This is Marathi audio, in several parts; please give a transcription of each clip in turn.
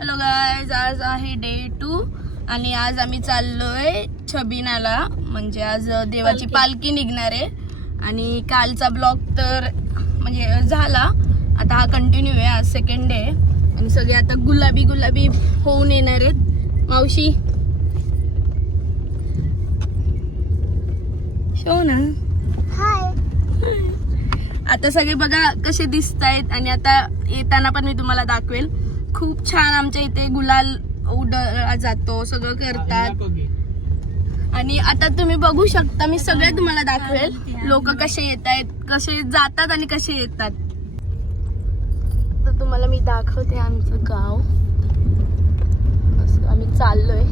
हॅलो गाईज, आज आहे डे 2 आणि आज आम्ही चाललोय छबिनाला. म्हणजे आज देवाची पालखी निघणार आहे आणि कालचा ब्लॉग तर म्हणजे झाला, आता हा कंटिन्यू आहे. आज सेकंड डे आहे आणि सगळे आता गुलाबी गुलाबी होऊन येणार आहेत. मावशी शो ना, हाय. आता सगळे बघा कसे दिसत आहेत आणि आता येताना पण मी तुम्हाला दाखवेल. खूप छान आमच्या इथे गुलाल उडला जातो, सगळं करतात. आणि आता तुम्ही बघू शकता, मी सगळे तुम्हाला दाखवेल लोक कसे येत आहेत, कसे जातात आणि कसे येतात. तर तुम्हाला मी दाखवते आमचं गाव. असं आम्ही चाललोय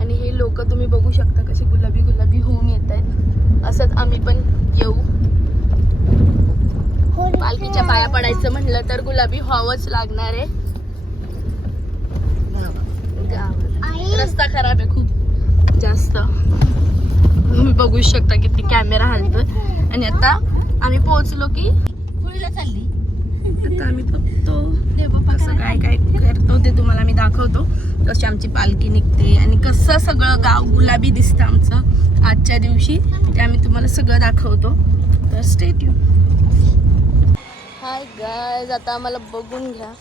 आणि हे लोक तुम्ही बघू शकता कसे गुलाबी गुलाबी होऊन येत आहेत. असंच आम्ही पण येऊ. पालखीच्या पाया पडायचं म्हणलं तर गुलाबी व्हावंच लागणार आहे. रस्ता खराब आहे खूप जास्त, तुम्ही बघू शकता किती कॅमेरा हलतोय. आणि आता आम्ही पोहोचलो की पुढीला चालली. आता आम्ही फक्त कसं काय काय करतो ते तुम्हाला मी दाखवतो. कशी आमची पालखी निघते आणि कसं सगळं गाव गुलाबी दिसतं आमचं आजच्या दिवशी, ते आम्ही तुम्हाला सगळं दाखवतो. तर स्टे ट्यून. हाय गाईज, आता आम्हाला बघून घ्या.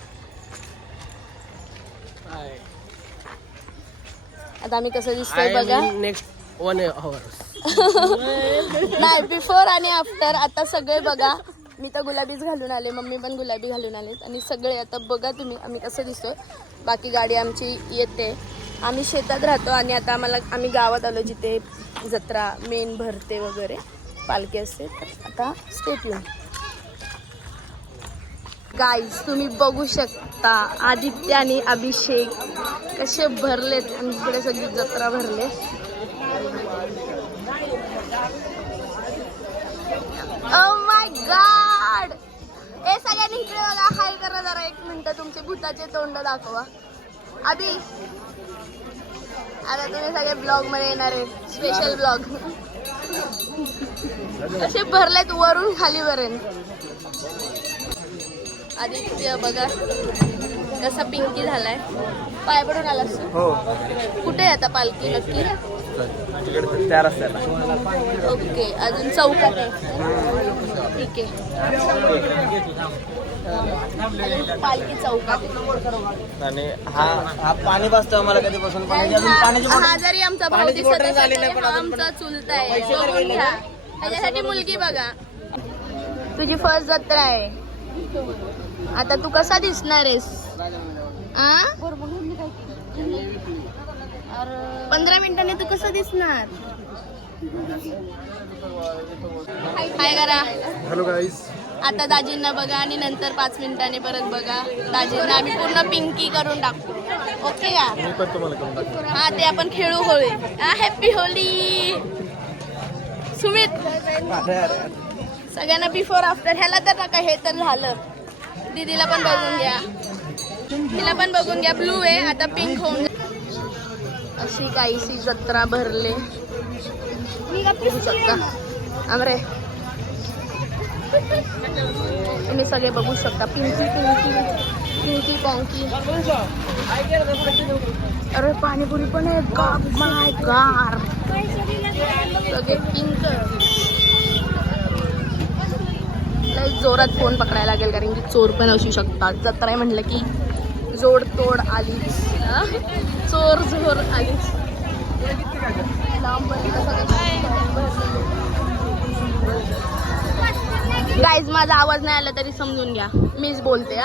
आता आम्ही कसं दिसतोय बघा. नेक्स्ट 1 hour नाही, बिफोर आणि आफ्टर. आता सगळे बघा, मी तर गुलाबीच घालून आले, मम्मी पण गुलाबी घालून आलेत आणि सगळे आता बघा तुम्ही आम्ही कसं दिसतोय. बाकी गाडी आमची येते. आम्ही शेतात राहतो आणि आता आम्ही गावात आलो जिथे जत्रा मेन भरते वगैरे, पालखी असते. तर आता स्टेप येऊन गाईज तुम्ही बघू शकता आदित्य आणि अभिषेक कसे भरलेत आणि इकडे सगळी जत्रा भरले. Oh my God. ए सगळ्यांनी इकडे बघा, हाय करा जरा 1 मिनिट. तुमचे भूताचे तोंड दाखवा. अभि, आता तुम्ही सगळे ब्लॉग मध्ये येणार आहे, स्पेशल ब्लॉग. कसे भरलेत वरून खालीपर्यंत. आदित्य बघा कसा पिंकी झालाय. पाय पडून आलास तू? हो. कुठे आहे आता पालखी नक्की? त्या रस्त्याला. ओके, अजून चौकात आहे. ठीक आहे, पालखी चौकात आहे. आणि हा पाणी बसतो आम्हाला कधीपासून. हा जरी आमचा भाऊ दिसत असेल तरी हा आमचा चुलता आहे. बघून घ्या. त्याच्यासाठी मुलगी बघा. तुझी फर्स्ट जत्रा आहे. आता तू कसा दिसणार आहेस? 15 मिनिटांनी तू कसं दिसणार? हाय करा. Hello guys. आता दाजींना बघा आणि नंतर 5 मिनिटांनी परत बघा. दाजींना आम्ही पूर्ण पिंकी करून टाकतो. ओके का? हा, ते आपण खेळू होळी. Happy Holy Sumit. सगळ्यांना बिफोर आफ्टर. ह्याला तर नका, हे तर झालं. दीदीला पण बघून घ्या, तिला पण बघून घ्या. ब्लू आहे, आता पिंक होऊन. अशी काहीशी जत्रा भरले बघू शकता. आमरे तुम्ही सगळे बघू शकता. पिंकी पिंकी पिंकी पॉंकी. अरे पाणीपुरी पण आहे. माय गॉड, सगळे पिंक. जोरात फोन पकडायला लागेल कारण की चोर पण असू शकतात. जत्रा आहे म्हटलं की जोड तोड आलीच, चोर जोर आलीच. गाईज माझा आवाज नाही आला तरी समजून घ्या, मीच बोलते.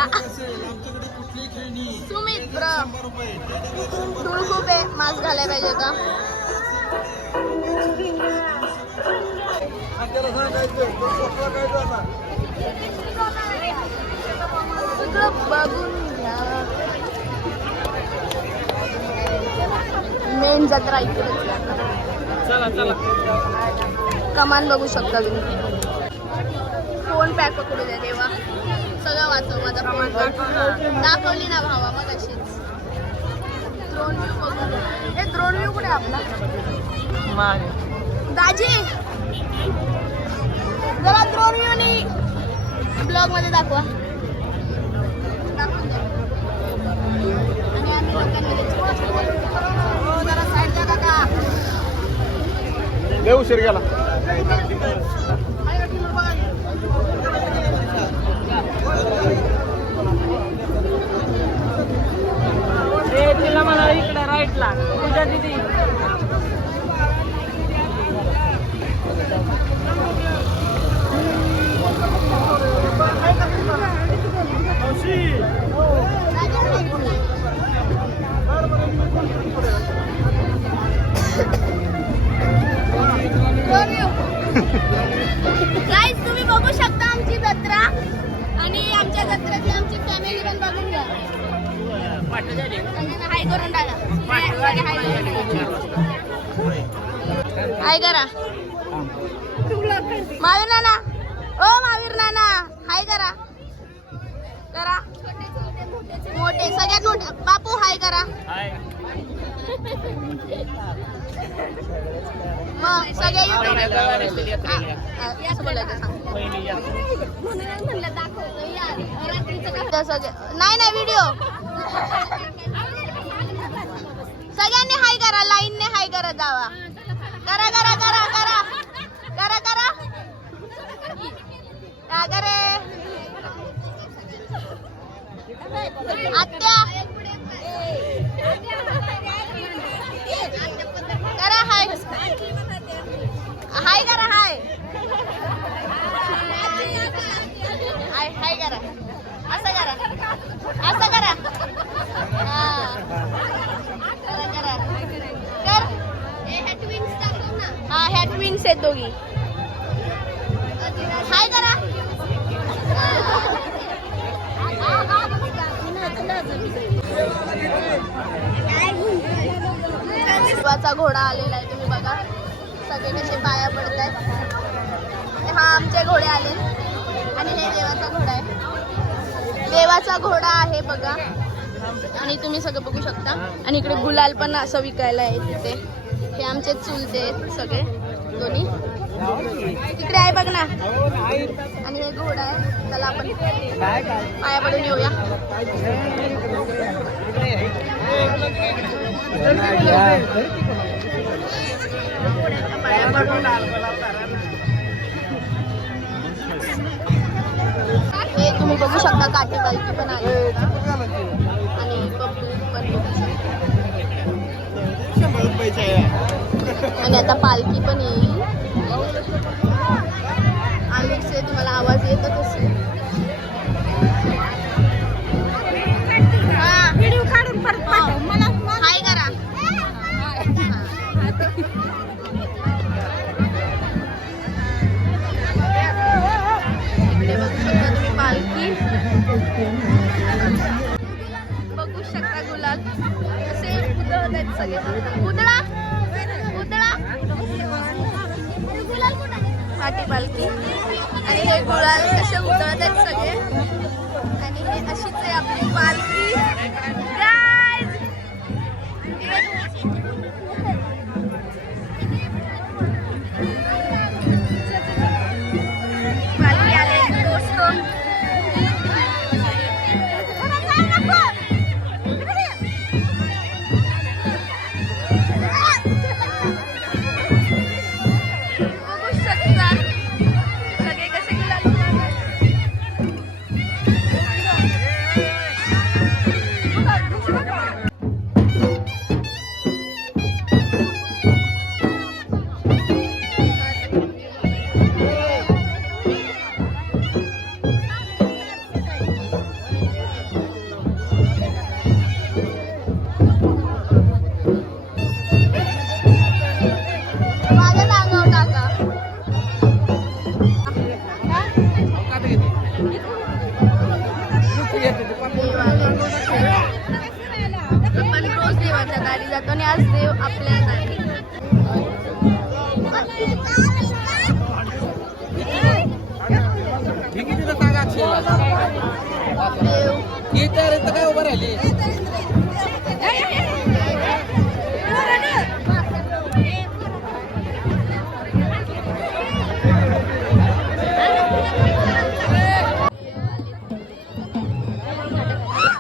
सुमित ब्र, धूळ खूप आहे, मास्क घालायला पाहिजे का? बघून घ्या. मेन जत्रा इकडेच. कमान बघू शकता तुम्ही. फोन पॅक पकडू द्या देवा, सगळं वाचव. माझा फोन दाखवली ना भावा मग अशीच. ड्रोन व्ह्यू बघू. हे ड्रोन व्ह्यू कुठे आपला? दाजी जरा ड्रोन व्ह्यू नाही ब्लॉग मध्ये दाखवा. आणि आम्ही लोकांमध्ये जरा साईड द्या काका. लय उशीर गेला. तिला मला इकडे राईटला पूजा दिदी. गाईज तुम्ही बघू शकता आमची जत्रा आणि आमच्या जत्रेतली आमची फॅमिली पण बघून घ्या. हाय करून टाका. हाय करा महावीर नाना. ओ महावीर नाना हाय करा. करा मोठे सगळ्यात मोठे बापू हाय करा. मग सगळे असं बोलायचं नाही नाही व्हिडिओ सगळ्यांनी हाय करा. लाईनने हाय करत जावा. करा करा करा करा करा करा का रे आत्या करा हाय हाय करा हाय हाय हाय करा. असं करा असं करा. करा करा कर. हा ह्या ट्विन्स आहेत दोघी. हाय करा. देवाचा घोडा आलेला आहे. तुम्ही बघा सगळे कसे पाया पडतायत. हा आमचे घोडे आले आणि हे देवाचा घोडा आहे. देवाचा घोडा आहे बघा. आणि तुम्ही सगळं बघू शकता. आणि इकडे गुलाल पण असं विकायला आहे तिथे. हे आमचे चुलते आहेत सगळे दोन्ही. तिकडे आहे बघ ना. आणि हे घोडा आहे. त्याला आपण पाया पडून येऊया. पाया पडून हे तुम्ही बघू शकता. काठी पालखी पण आली आणि पब्लिक पण बघू शकता. आणि आता पालखी पण येईल. आलीचे तुम्हाला आवाज येतच असेल. हा व्हिडिओ काढून परत पाठव मला. हाय करा. इकडे बघू शकता तुम्ही पालखी. बघू शकता गुलाल कसे उधळत आहेत सगळे. उधळा उधळा पाठी पालखी. आणि हे गुलाल कसे उधळत आहेत सगळे. आणि हे अशीच आहे आपली पालखी. पालखी आले दोस्तो. बघू शकता सगळे कसे गुलाल उधळतात. माझ्या अंगावर टाका. आपण रोज देवाच्या दारी जातो आणि आज देव आपल्या दारी. देव काय उभं राहिली.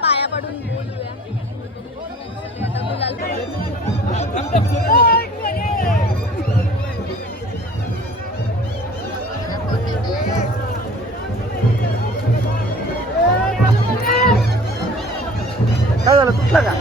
पाया पडून बोलूया. काय झालं तुटलं का?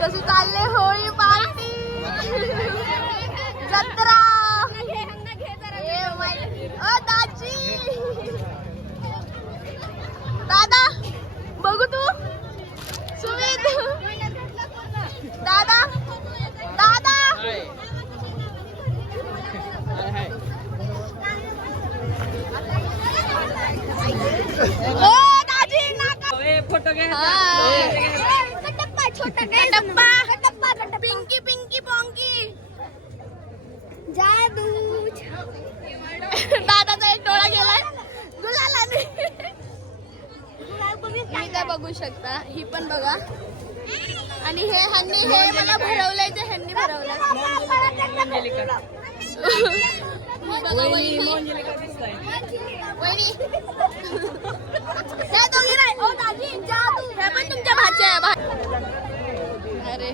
कशी चालले होळी पार्टी जत्रा दाजी दादा बघू तू सुमित दादा दादा ओ दाजी फोटो घे कटप्पा पिंकी पिंकी पोंकी जादू दादाचा एक डोळा गेलाय गुलालाने मी काय बघू शकता ही पण बघा आणि हे ह्यांनी हे मला भरवलंय ते ह्यांनी भरवलंय वहिनी त्या दोघी नाही ओ दाजी जादू हे पण तुमच्या भाच्या आहे अरे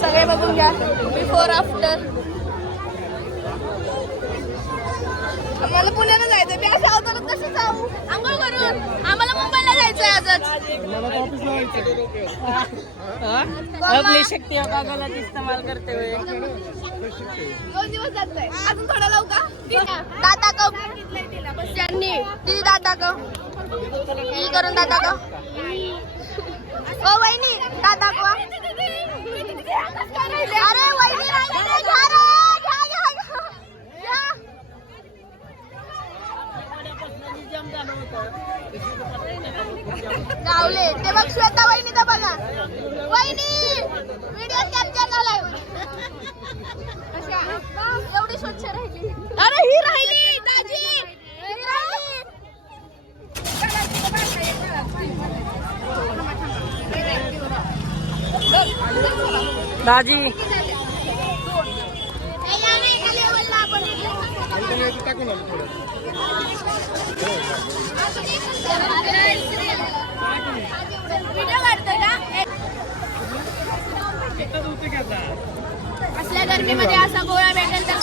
सगळे बघून घ्या बिफोर आफ्टर आम्हाला पुण्याला जायचंय मी असं अवतारात कसं जाऊ आंघोळ करून आम्हाला मुंबईला जायचंय आजच अपनी शक्तियों का गलत इस्तेमाल करते हुए 2 दिवस जातोय अजून थोडा लावू का दादा का त्यांनी ती दादा का ही करून दादा का ओ वहिनी दादा का अरे वहिनी गावले ते बघ श्वेता वहिनी तर बघा वहिनी व्हिडिओ कॅप्चर झालाय एवढी स्वच्छ राहिली अरे ही राहिली दाजी ही राहिली दाजी व्हिडिओ काढतोय का असल्या गर्मीमध्ये असा गोळा भेटेल तर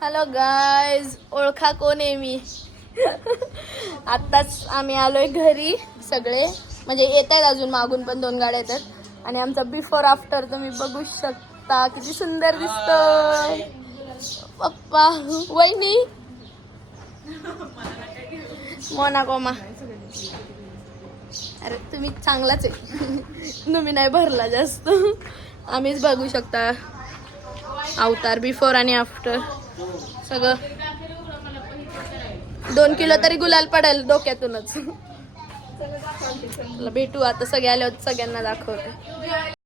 हॅलो गाईज ओळखा कोण आहे मी आत्ताच आम्ही आलोय घरी सगळे म्हणजे येत आहेत अजून मागून पण 2 गाड्या येतात आणि आमचा बिफोर आफ्टर तुम्ही बघू शकता किती सुंदर दिसतोय पप्पा वहिनी मोना कोमा अरे तुम्ही चांगलाच आहे तुम्ही नाही भरला जास्त आम्हीच बघू शकता अवतार बिफोर आणि आफ्टर सगळं 2 किलो तरी गुलाल पडेल डोक्यातूनच भेटू आता सगळे आल्यावर सगळ्यांना दाखवते